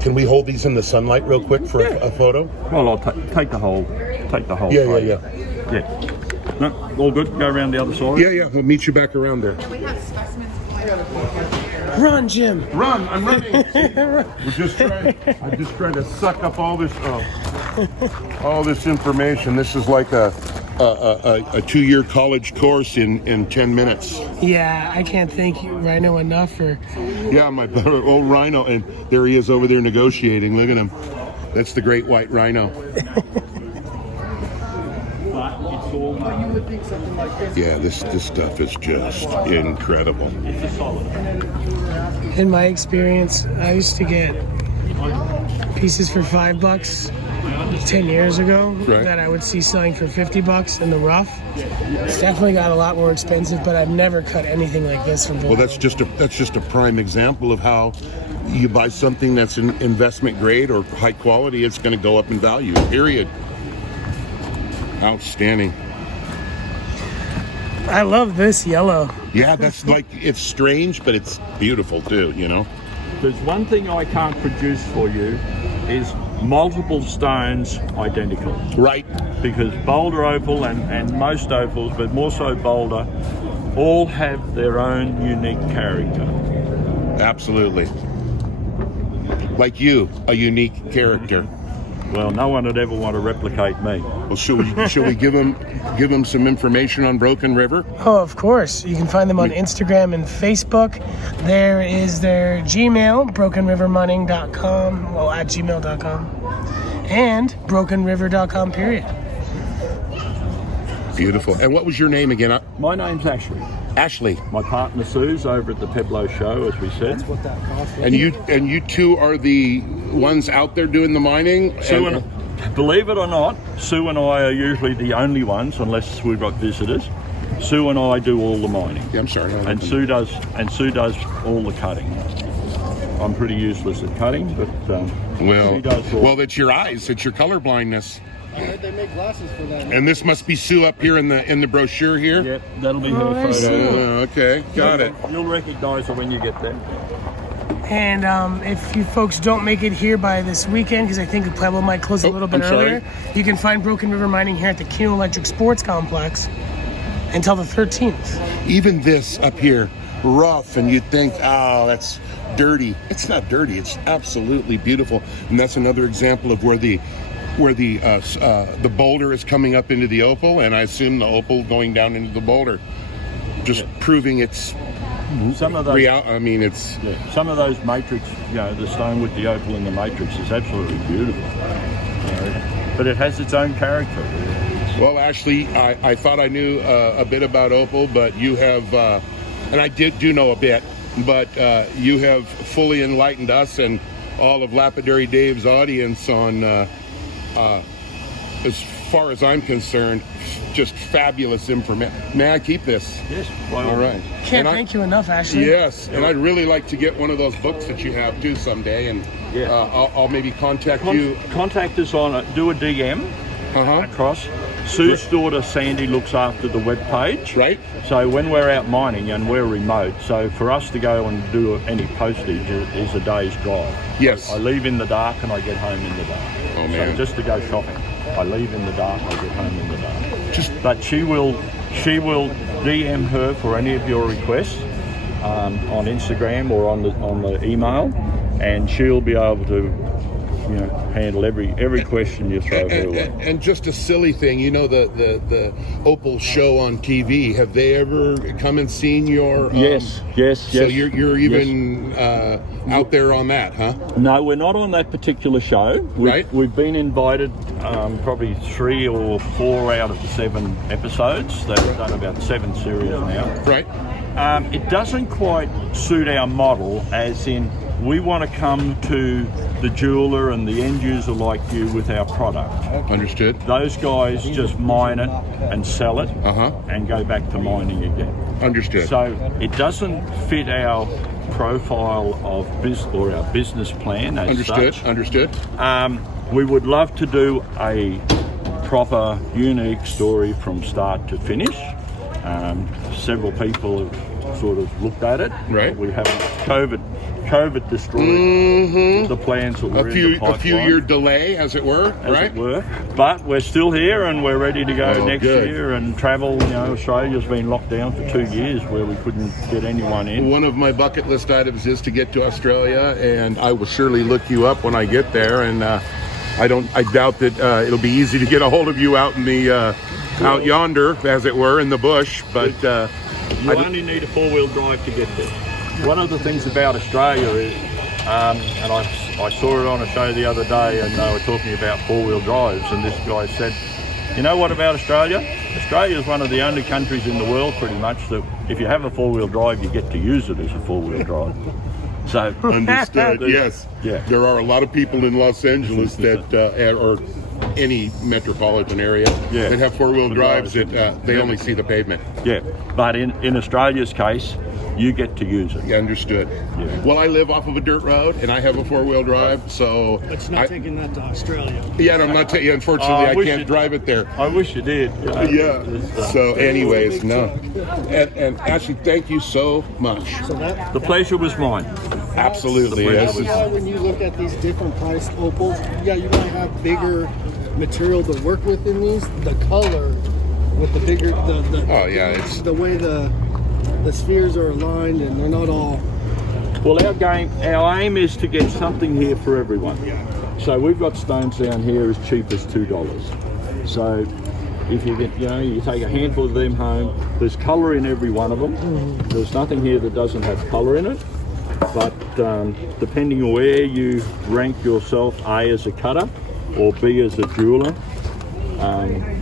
Can we hold these in the sunlight real quick for a photo? Well, I'll take the whole photo. Yeah. No, all good. Go around the other side. Yeah. We'll meet you back around there. We have specimens for you. Run, Jim. Run! I'm running. I'm just trying to suck up all this information. This is like a 2-year college course in 10 minutes. Yeah, I can't thank you, Rhino, enough for... Yeah, my old Rhino, and there he is over there negotiating. Look at him. That's the great white Rhino. Yeah, this stuff is just incredible. In my experience, I used to get pieces for $5 10 years ago Right. that I would see selling for $50 in the rough. It's definitely got a lot more expensive, but I've never cut anything like this from Boulder. Well, that's just a prime example of how you buy something that's an investment grade or high quality, it's going to go up in value. Period. Outstanding. I love this yellow. Yeah, that's like, it's strange, but it's beautiful too, you know? There's one thing I can't produce for you is multiple stones identical. Right. Because Boulder Opal and most opals, but more so Boulder, all have their own unique character. Absolutely. Like you, a unique character. Well, no one would ever want to replicate me. Well, should we give them some information on Broken River? Oh, of course. You can find them on Instagram and Facebook. There is their Gmail, brokenrivermining.com, well, at gmail.com, and brokenriver.com, period. Beautiful. And what was your name again? My name's Ashley. Ashley. My partner Sue's over at the Pueblo show, as we said. And you two are the ones out there doing the mining? Believe it or not, Sue and I are usually the only ones, unless we've got visitors. Sue and I do all the mining. Yeah, I'm sorry. And Sue does all the cutting. I'm pretty useless at cutting, but she does all. Well, it's your eyes. It's your color blindness. I heard they make glasses for that. And this must be Sue up here in the brochure here. Yep, that'll be her I photo. see. Okay, got it. You'll recognise her when you get there. And if you folks don't make it here by this weekend, because I think Pueblo might close a little bit earlier, you can find Broken River Mining here at the Kino Electric Sports Complex until the 13th. Even this up here, rough, and you'd think, oh, that's dirty. It's not dirty. It's absolutely beautiful, and that's another example of where the boulder is coming up into the opal, and I assume the opal going down into the boulder, just proving it's some of those. It's some of those matrix, the stone with the opal in the matrix is absolutely beautiful. But it has its own character. Well, actually, I thought I knew a bit about opal, but you have, and I do know a bit, but you have fully enlightened us and all of Lapidary Dave's audience on, as far as I'm concerned, just fabulous information. May I keep this? Yes. All right. Can't thank you enough, Ashley. Yes, and I'd really like to get one of those books that you have too someday, and I'll maybe contact you. Contact us on do a DM across. Sue's daughter Sandy looks after the web page. Right. So when we're out mining and we're remote, so for us to go and do any postage is a day's drive. Yes. I leave in the dark and I get home in the dark. Oh man. So just to go shopping, I leave in the dark, I get home in the dark. But she will DM her for any of your requests on Instagram or on the email, and she'll be able to handle every question you throw her way. And just a silly thing, the Opal show on TV. Have they ever come and seen your? Yes. So you're even out there on that, huh? No, we're not on that particular show. We've been invited probably 3 or 4 out of the 7 episodes. They've done about 7 series now. Right. It doesn't quite suit our model, as in we want to come to the jeweler and the end user like you with our product. Understood. Those guys just mine it and sell it and go back to mining again. Understood. So it doesn't fit our profile of business or our business plan as such. Understood. We would love to do a proper, unique story from start to finish. Several people have sort of looked at it. Right. We haven't. COVID destroyed the plans that were in the pipeline. A few year delay, as it were. But we're still here and we're ready to go next good. year and travel. Australia's been locked down for 2 years where we couldn't get anyone in. One of my bucket list items is to get to Australia, and I will surely look you up when I get there. And I doubt that it'll be easy to get a hold of you out in the out yonder, as it were, in the bush. But you only need a 4-wheel drive to get there. One of the things about Australia is, and I saw it on a show the other day, and they were talking about 4-wheel drives, and this guy said, you know what about Australia? Australia is one of the only countries in the world, pretty much, that if you have a 4-wheel drive, you get to use it as a 4-wheel drive. So understood. Yes. Yeah. There are a lot of people in Los Angeles that, or any metropolitan area, that have 4-wheel drives that they only see the pavement. Yeah. But in Australia's case, you get to use it. Understood. Yeah. Well, I live off of a dirt road, and I have a 4-wheel drive, so... But you're not taking that to Australia. Yeah, and I'm not taking... Unfortunately, I can't drive it there. I wish you did. Yeah. So anyways, no. And Ashley, thank you so much. So the pleasure was mine. Absolutely. When you look at these different priced opals, you might have bigger material to work with in these. The color with the bigger... it's... The way the spheres are aligned and they're not all... Well, our aim is to get something here for everyone. So we've got stones down here as cheap as $2. So if you get, you take a handful of them home, there's colour in every one of them. There's nothing here that doesn't have colour in it. But depending on where you rank yourself, A as a cutter or B as a jeweller,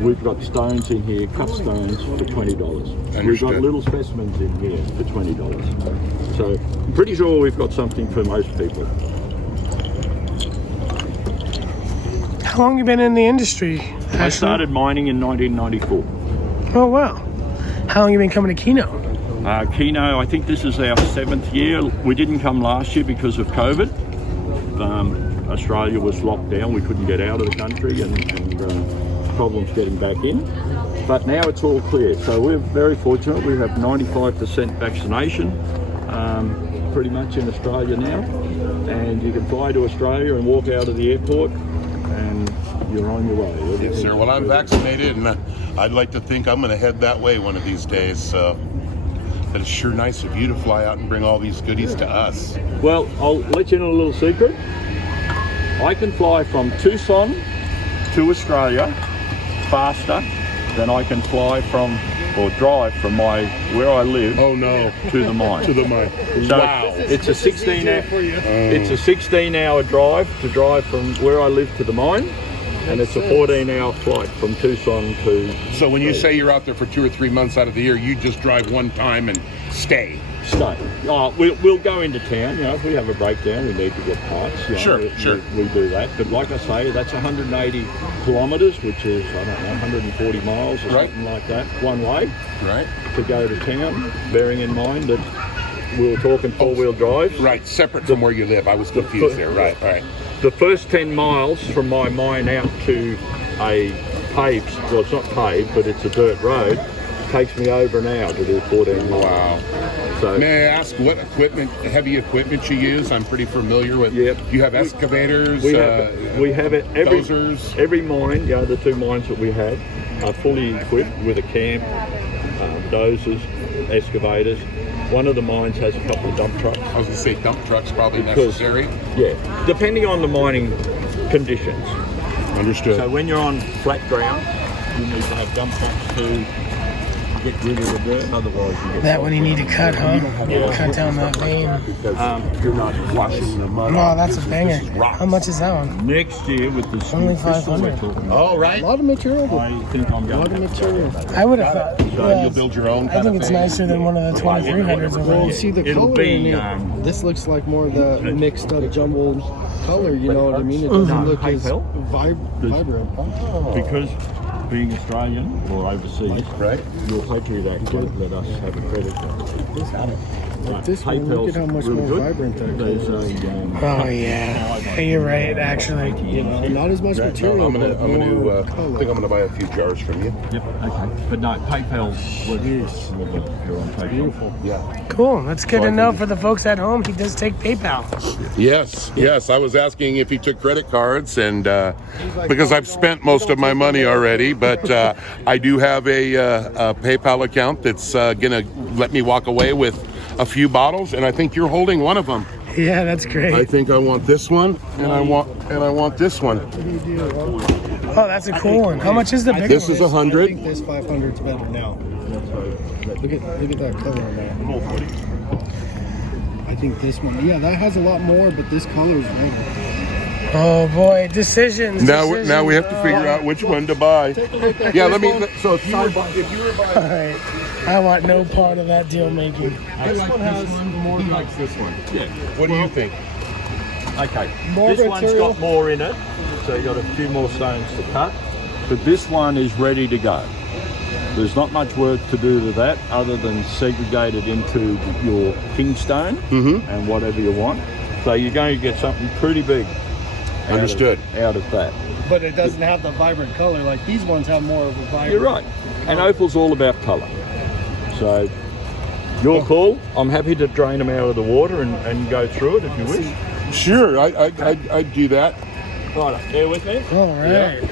we've got stones in here, cut stones for $20. Understood. We've got little specimens in here for $20. So I'm pretty sure we've got something for most people. How long have you been in the industry, Ashley? I started mining in 1994. Oh, wow. How long have you been coming to Kino? Kino, I think this is our 7th year. We didn't come last year because of COVID. Australia was locked down. We couldn't get out of the country and problems getting back in. But now it's all clear. So we're very fortunate. We have 95% vaccination. pretty much in Australia now, and you can fly to Australia and walk out of the airport and you're on your way. Yes, sir. Well, I'm vaccinated, and I'd like to think I'm going to head that way one of these days. So, but it's sure nice of you to fly out and bring all these goodies to us. Well, I'll let you know a little secret. I can fly from Tucson to Australia faster than I can fly from or drive from where I live. Oh no, to the mine. To the mine. So Wow. it's a 16-hour drive to drive from where I live to the mine, and it's a 14-hour flight from Tucson to. So when you say you're out there for 2 or 3 months out of the year, you just drive one time and stay. Oh, we'll go into town. You know, if we have a breakdown, we need to get parts. You know, Sure. We do that. But like I say, that's 180 kilometres, which is, I don't know, 140 miles or something like that, one way. Right. To go to town, bearing in mind that we were talking four-wheel drive. Right, separate from where you live. I was confused there. Right, all right. The first 10 miles from my mine out to a paved, well, it's not paved, but it's a dirt road, takes me over an hour to do 14 miles. Wow. So, may I ask what heavy equipment you use? I'm pretty familiar with. Yep. You have excavators. We have it. Dozers. Every mine, the 2 mines that we have are fully equipped with a camp, dozers, excavators. One of the mines has a couple of dump trucks. I was going to say dump trucks probably necessary. Yeah, depending on the mining conditions. Understood. So when you're on flat ground, you need to have dump trucks to get rid of the dirt, otherwise you get That one you need to cut, huh? Cut down that vein. You're not washing the mud. No, that's a banger. How much is that one? next year with the Only small crystal we're 500. talking Oh, A right. lot of material. I think I'm A lot of going material. I would have thought. So yeah, you'll build your own. I think it's nicer than one of the 2300s over Well, here. see the It'll color be, in it. This looks like more of the mixed up jumbled color. You know what I mean? It doesn't look as vibrant. because being Australian or overseas, Right. your Patriot Act won't let us have a credit card. Like this one, look at how much more vibrant that color is. There's a, Oh yeah, Hey, you're right. Actually, You know, not as much material, I'm gonna but more think I'm color. gonna buy a few jars from you. Yep, okay. But no, PayPal works with you're on PayPal. Beautiful. Yeah. cool. That's good to know for the folks at home. He does take PayPal. Yes. I was asking if he took credit cards, and because I've spent most of my money already, but I do have a PayPal account that's gonna let me walk away with a few bottles, and I think you're holding one of them. Yeah, that's great. I think I want this one, and I want this one. Oh, that's a cool one. How much is the bigger This one? is I 100. think this 500 is better now. Look at that color on that. I think this one. Yeah, that has a lot more, but this color is better. Oh boy, decisions. Now we have to figure out which one to buy. Yeah, let me. So if you were All right. I want no part of that deal making. this one has more. He likes this one. Yeah. What do you think? Okay, More this one's material. got more in it, so you've got a few more stones to cut, but this one is ready to go. There's not much work to do to that other than segregate it into your king stone and whatever you want. So you're going to get something pretty big. Understood. Out of that. But it doesn't have the vibrant color. Like these ones have more of a vibrant. You're right. And opal's all about colour. So your call. I'm happy to drain them out of the water and go through it if you wish. Sure, I'd do that. Right, bear with me. All right.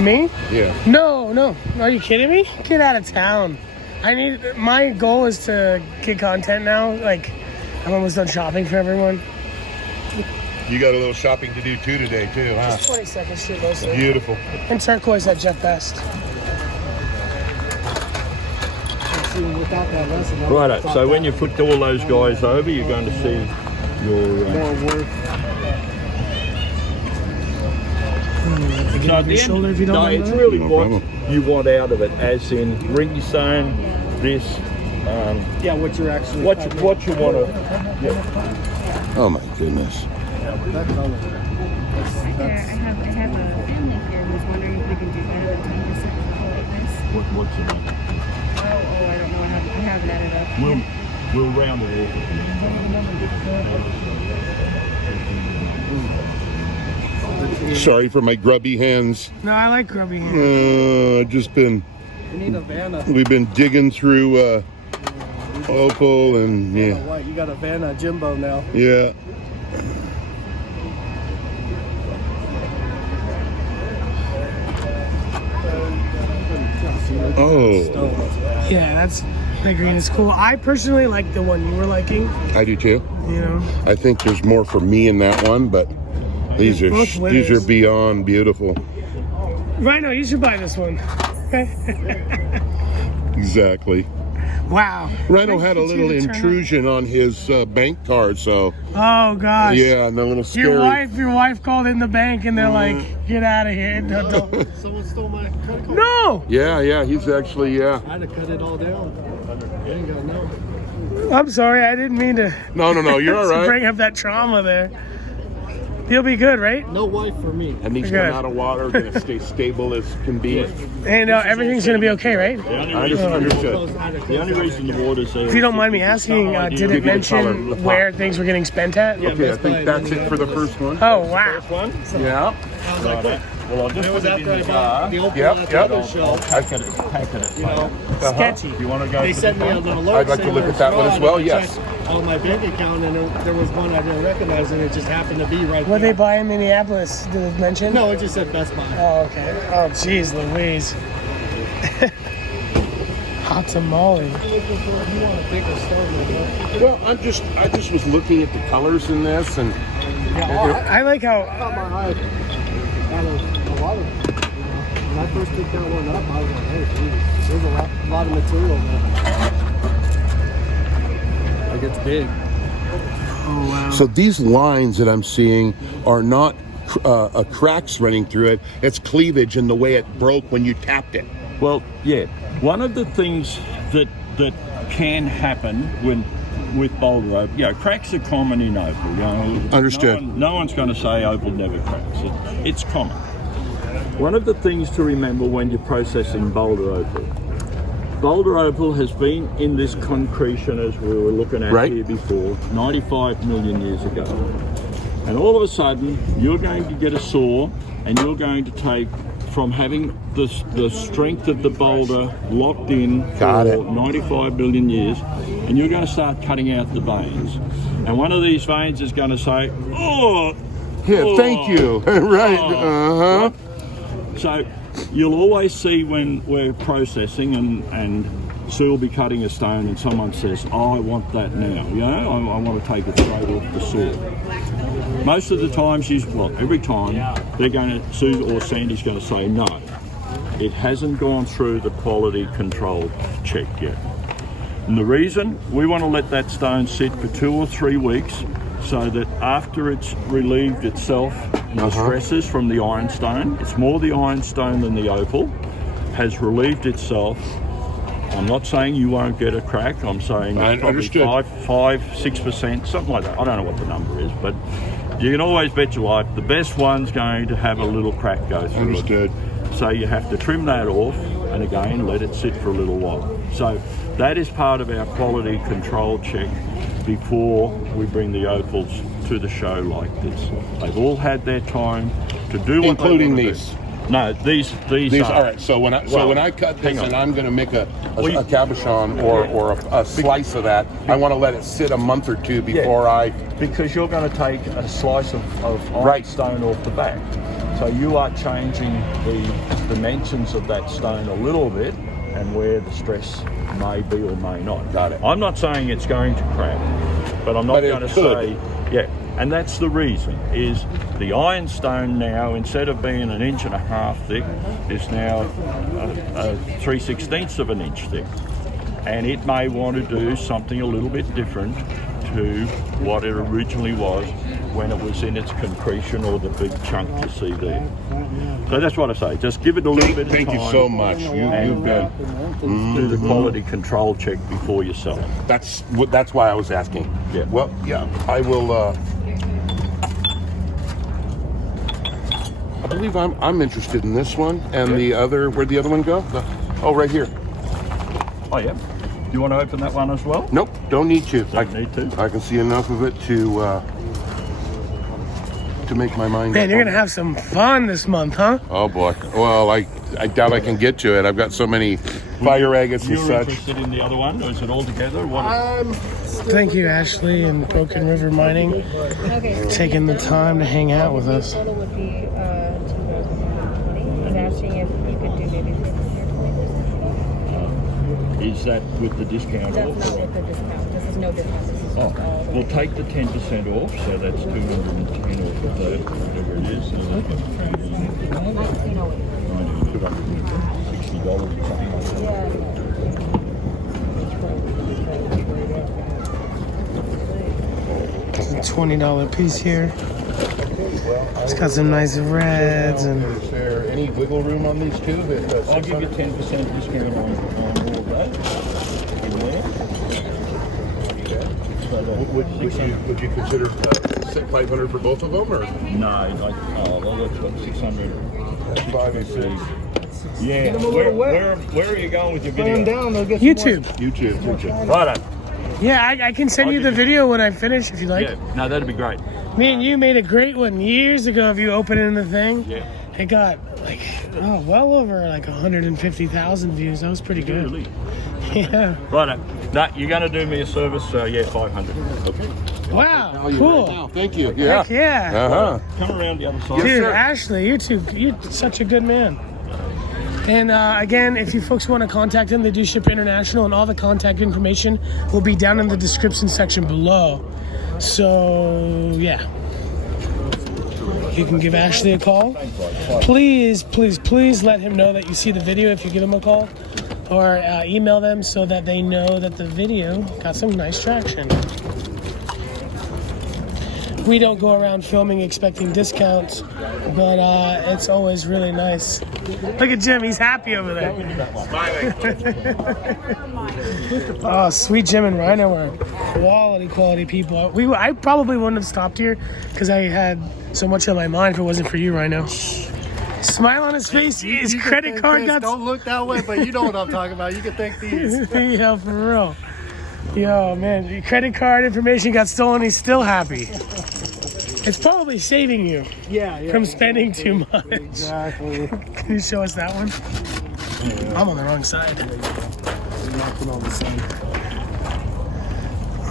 Me? Yeah. No. Are you kidding me? Get out of town. My goal is to get content now. Like, I'm almost done shopping for everyone. You got a little shopping to do too today too, huh? Just 20 seconds, shit, mostly. Beautiful. And turquoise at Jeff Best. See, without that lesson, I Righto, so when you put all those guys over, you're going to see your... more work. So at the end of the day, it's really what you want out of it, as in ring stone, this, Yeah, what you're actually. what you want to... Oh my goodness. That color. I have a family here who's wondering if we can do better than 10% like this. What's your name? Oh, I don't know. I haven't added up. We'll round it off. Sorry for my grubby hands. No, I like grubby hands. Just been You need a Vanna. We've been digging through Opal and You yeah, know what? You got a Vanna Jimbo now. yeah. Oh, Yeah, that green is cool. I personally like the one you were liking. I do too. You know, I think there's more for me in that one, but these Both are winners. beyond beautiful. Rhino, you should buy this one. Exactly. Wow. Rhino had a little Continue to turn intrusion on his bank card, so Oh gosh. yeah, and a little scary. Your wife called in the bank and they're like, get out of here. Don't. Someone stole my credit card. No! Yeah, he's actually I had to cut it all down. I ain't got no. I'm sorry, I didn't mean to No, you're all to right. bring up that trauma there. You'll be good, right? No wife for me. And these Good. come out of water, gonna stay stable as can be. And everything's going to be okay, right? I just understood. The only reason the water's there. If you don't mind me asking, did it mention where things were getting spent at? Okay, I think that's it for the first one. Oh, wow. Yeah. Well, I'll just It was put it in after I the bought car. the Opal Yep, at the yep. other show. Pack it. You know, Sketchy. You want to go they for sent the me a front? little alert. I'd like to saying look there's at that one as fraud. well, I yes. checked on my bank account, and there was one I didn't recognize, and it just happened to be right What there. they buy in Minneapolis? Did it mention? No, it just said Best Buy. Oh, okay. Oh, jeez, Louise. Hot tamale. You want a bigger stove, Well, I just was looking at the colors in this, and I like how. caught my eye out of a lot of. When I first picked that one up, I was like, "Hey, geez, there's a lot of material there." Like it's big. Oh, wow. so these lines that I'm seeing are not cracks running through it. It's cleavage in the way it broke when you tapped it. Well, yeah. One of the things that can happen with Boulder Opal, cracks are common in Opal. Understood. No one's going to say Opal never cracks. It's common. One of the things to remember when you're processing Boulder Opal has been in this concretion, as we were looking at Right. here before, 95 million years ago. And all of a sudden, you're going to get a saw, and you're going to take from having the strength of the boulder locked in Got for it. 95 billion years, and you're going to start cutting out the veins. And one of these veins is going to say, "Oh, Yeah, oh, thank you." Right. oh." So you'll always see when we're processing and Sue will be cutting a stone and someone says, "Oh, I want that now. I want to take it straight off the saw." Most of the time, every time, Sue or Sandy's going to say, "No, it hasn't gone through the quality control check yet." And the reason, we want to let that stone sit for 2 or 3 weeks so that after it's relieved itself, the stresses from the ironstone, it's more the ironstone than the opal, has relieved itself. I'm not saying you won't get a crack. I'm saying it's probably Understood. 5-6%, something like that. I don't know what the number is, but you can always bet your life the best one's going to have a little crack go through Understood. it. So you have to trim that off and again let it sit for a little while. So that is part of our quality control check before we bring the opals to the show like this. They've all had their time to do what Including they want these. to do. No, these These, are. all right. So when I cut this hang on. and I'm going to make a cabochon or a slice of that, I want to let it sit a month or two before I. Because you're going to take a slice of Right. ironstone off the back. So you are changing the dimensions of that stone a little bit and where the stress may be or may not. Got it. I'm not saying it's going to crack, but I'm not But it going to could. say, and that's the reason, is the ironstone now, instead of being 1.5 inches thick, is now 3/16 of an inch thick. And it may want to do something a little bit different to what it originally was when it was in its concretion or the big chunk you see there. So that's what I say. Just give it a little bit of time. Thank you so much. You've been. Do the quality control check before you sell it. That's why I was asking. Yeah. Well, yeah, I will. I believe I'm interested in this one and the other. Where'd the other one go? Right here. Oh yeah. Do you want to open that one as well? Nope, don't need to. Don't need to. I can see enough of it to. enough to make my mind Man, up you're on gonna have some fun this month, huh? Oh boy. Well, I doubt I can get to it. I've got so many fire agates and You're such. interested in the other one, or is it all together? What? Thank you, Ashley and Broken River Mining, Okay. taking the time to hang out with us. Total would be 2020. He's asking if you could do maybe 50%. Is that with the discount That's off? not with the discount. This is no discount. This is Oh, just all. we'll take the 10% off, so that's 210 off of that, whatever it is. So that's Kino. $60. Yeah. It's a $20 piece here. It's got some nice reds and Is there any wiggle room on these two? I'll give you 10% discount on all of that. In there. So that's Would you consider 500 for both of them, or no, well, that's what 600. 5 and 6? Yeah. Where are you going with your Lay 'em video? down, they'll get YouTube. YouTube. Righto. Yeah, I can send you the video when I finish if you like. Yeah. No, that'd be great. Me and you made a great one years ago of you opening the thing. Yeah. It got like, well over like 150,000 views. That was pretty good. Really. Yeah. Righto. No, you're going to do me a service, yeah, 500. Okay. Wow. Right now. Cool. Thank you. Yeah. Heck yeah. Uh-huh. Come around the other side. Dude, sir. Ashley, you're such a good man. And again, if you folks want to contact them, they do ship international, and all the contact information will be down in the description section below. So, yeah. You can give Ashley a call. Please, please, please let him know that you see the video if you give him a call. Or email them so that they know that the video got some nice traction. We don't go around filming expecting discounts, but it's always really nice. Look at Jim, he's happy over there. Oh, sweet Jim and Rhino are quality people. I probably wouldn't have stopped here because I had so much on my mind if it wasn't for you, Rhino. Smile on his face. His You can credit thank card this. got. Don't look that way, but you know what I'm talking about. You can thank these. Yeah, for real. Yo, man, your credit card information got stolen. He's still happy. It's probably saving you Yeah. from spending too much. Exactly. Can you show us that one? I'm on the wrong side. Nothing on the side.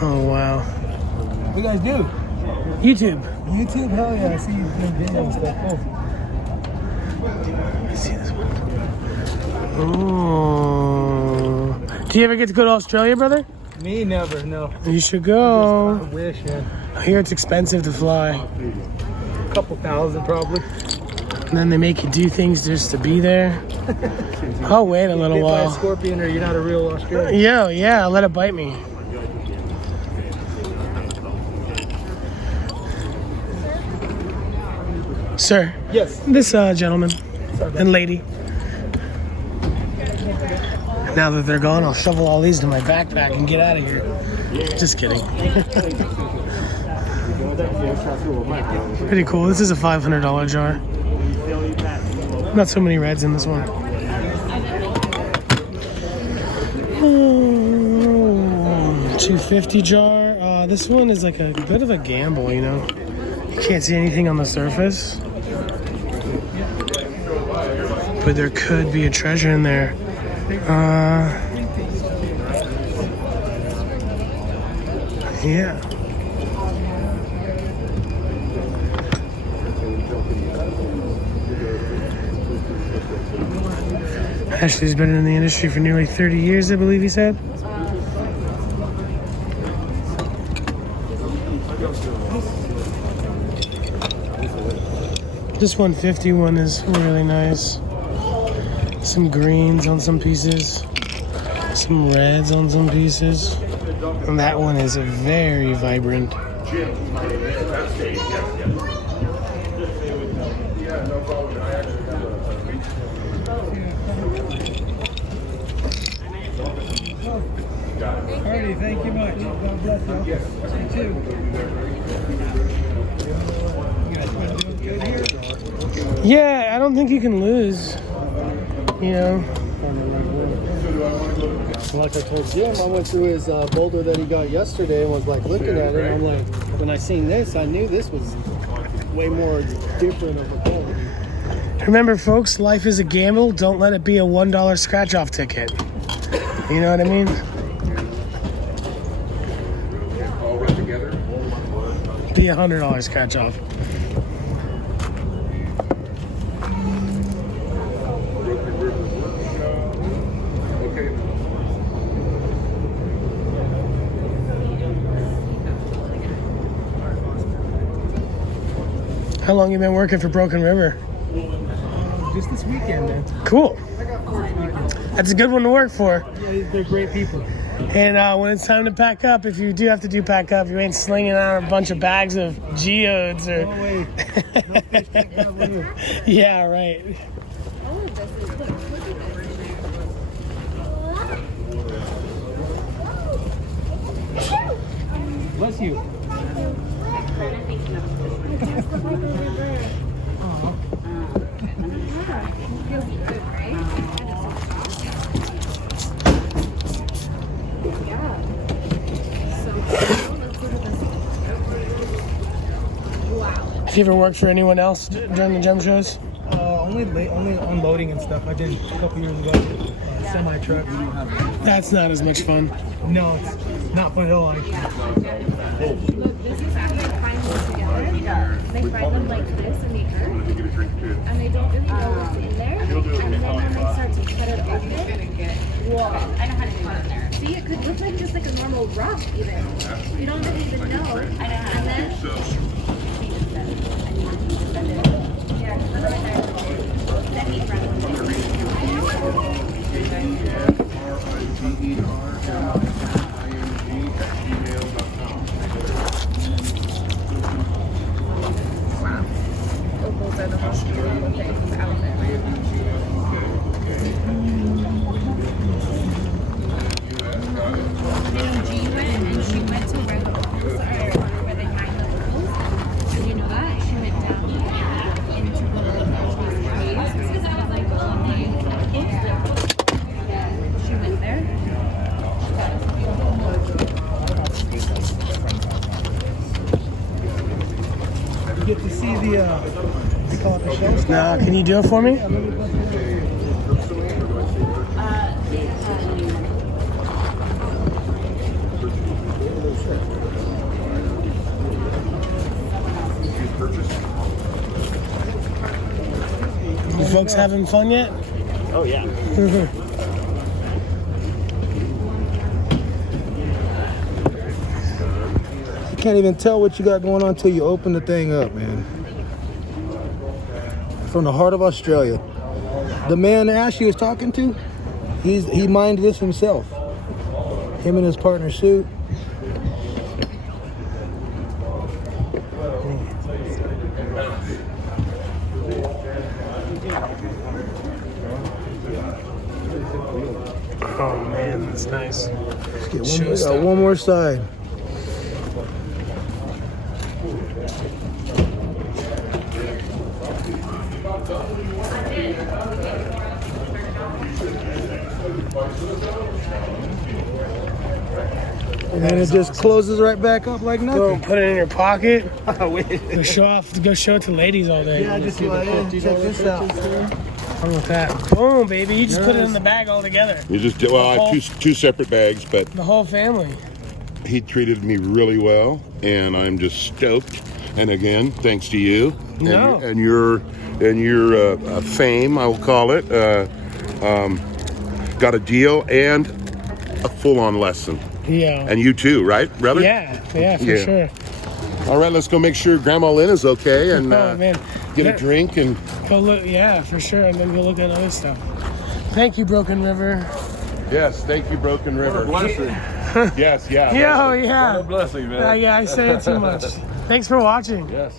Oh, wow. What you guys do? YouTube. YouTube? Hell yeah, I see you doing video and stuff. Cool. Let's see this one. Oh. Do you ever get to go to Australia, brother? Me, never, no. You should go. I wish, man. I hear it's expensive to fly. A couple thousand, probably. And then they make you do things just to be there. I'll wait a little Bit by a while. scorpion, or you're not a real Australian. Yeah, let it bite me. Sir, Yes. this gentleman and lady. Now that they're gone, I'll shovel all these to my backpack and get out of here. Just kidding. Pretty cool. This is a $500 jar. Not so many reds in this one. $250 jar. This one is like a bit of a gamble, you know. You can't see anything on the surface. But there could be a treasure in there. Yeah. Ashley's been in the industry for nearly 30 years, I believe he said. This 150 one is really nice. Some greens on some pieces, some reds on some pieces, and that one is very vibrant. Alrighty, thank you much. God bless you. You too. You guys been doing good here? Yeah, I don't think you can lose. You know. Like I told Jim, I went through his boulder that he got yesterday and was like looking at it. And I'm like, when I seen this, I knew this was way more different of a quality. Remember, folks, life is a gamble. Don't let it be a $1 scratch-off ticket. You know what I mean? All run together. Be a $100 scratch-off. Okay. How long you been working for Broken River? Just this weekend, man. Cool. I got 4 weekends. That's a good one to work for. Yeah, they're great people. And when it's time to pack up, if you do have to pack up, you ain't slinging out a bunch of bags of geodes or. No way. No fish can't travel here. Yeah, right. All of this is, look at this. Bless you. Have you ever worked for anyone else during the gem shows? Only unloading and stuff. I did a couple years ago. Semi truck. That's not as much fun. No, it's not fun at all. Look, this is how they find them together. They find them like this in the earth, and they don't really know what's in there. And then when they start to cut it open, whoa! I know how to cut it there. See, it could look like just like a normal rock, even. You don't really even know. I know how. And then. Opals are the most beautiful things out there. G went and she went to where the opals are, where they mine the opals. Did you know that? She went down into the caves because I was like, oh, she went there. You get to see the, they call it the show. Now, can you do it for me? You folks having fun yet? Oh yeah. You can't even tell what you got going on until you open the thing up, man. From the heart of Australia. The man Ashley was talking to, he mined this himself. Him and his partner Sue. Oh man, that's nice. Let's get one more side. And then it just closes right back up like Go nothing. put it in your pocket. Wait. Go show it to ladies all day. Yeah, just like, check this out. Fun with that. Boom, baby. You just put it in the bag all together. You just did, well, I have two separate bags, but The whole family. he treated me really well, and I'm just stoked. And again, thanks to you No. and your fame, I will call it. Got a deal and a full-on lesson. Yeah. And you too, right, brother? Yeah, for Yeah. sure. All right, let's go make sure Grandma Lynn is okay and Oh man. get a drink and. Go look, yeah, for sure, and then go look at other stuff. Thank you, Broken River. Yes, thank you, Broken River. Blessing. Yes, yeah. Yeah, oh yeah. What a blessing, man. Yeah, I say it too much. Thanks for watching. Yes.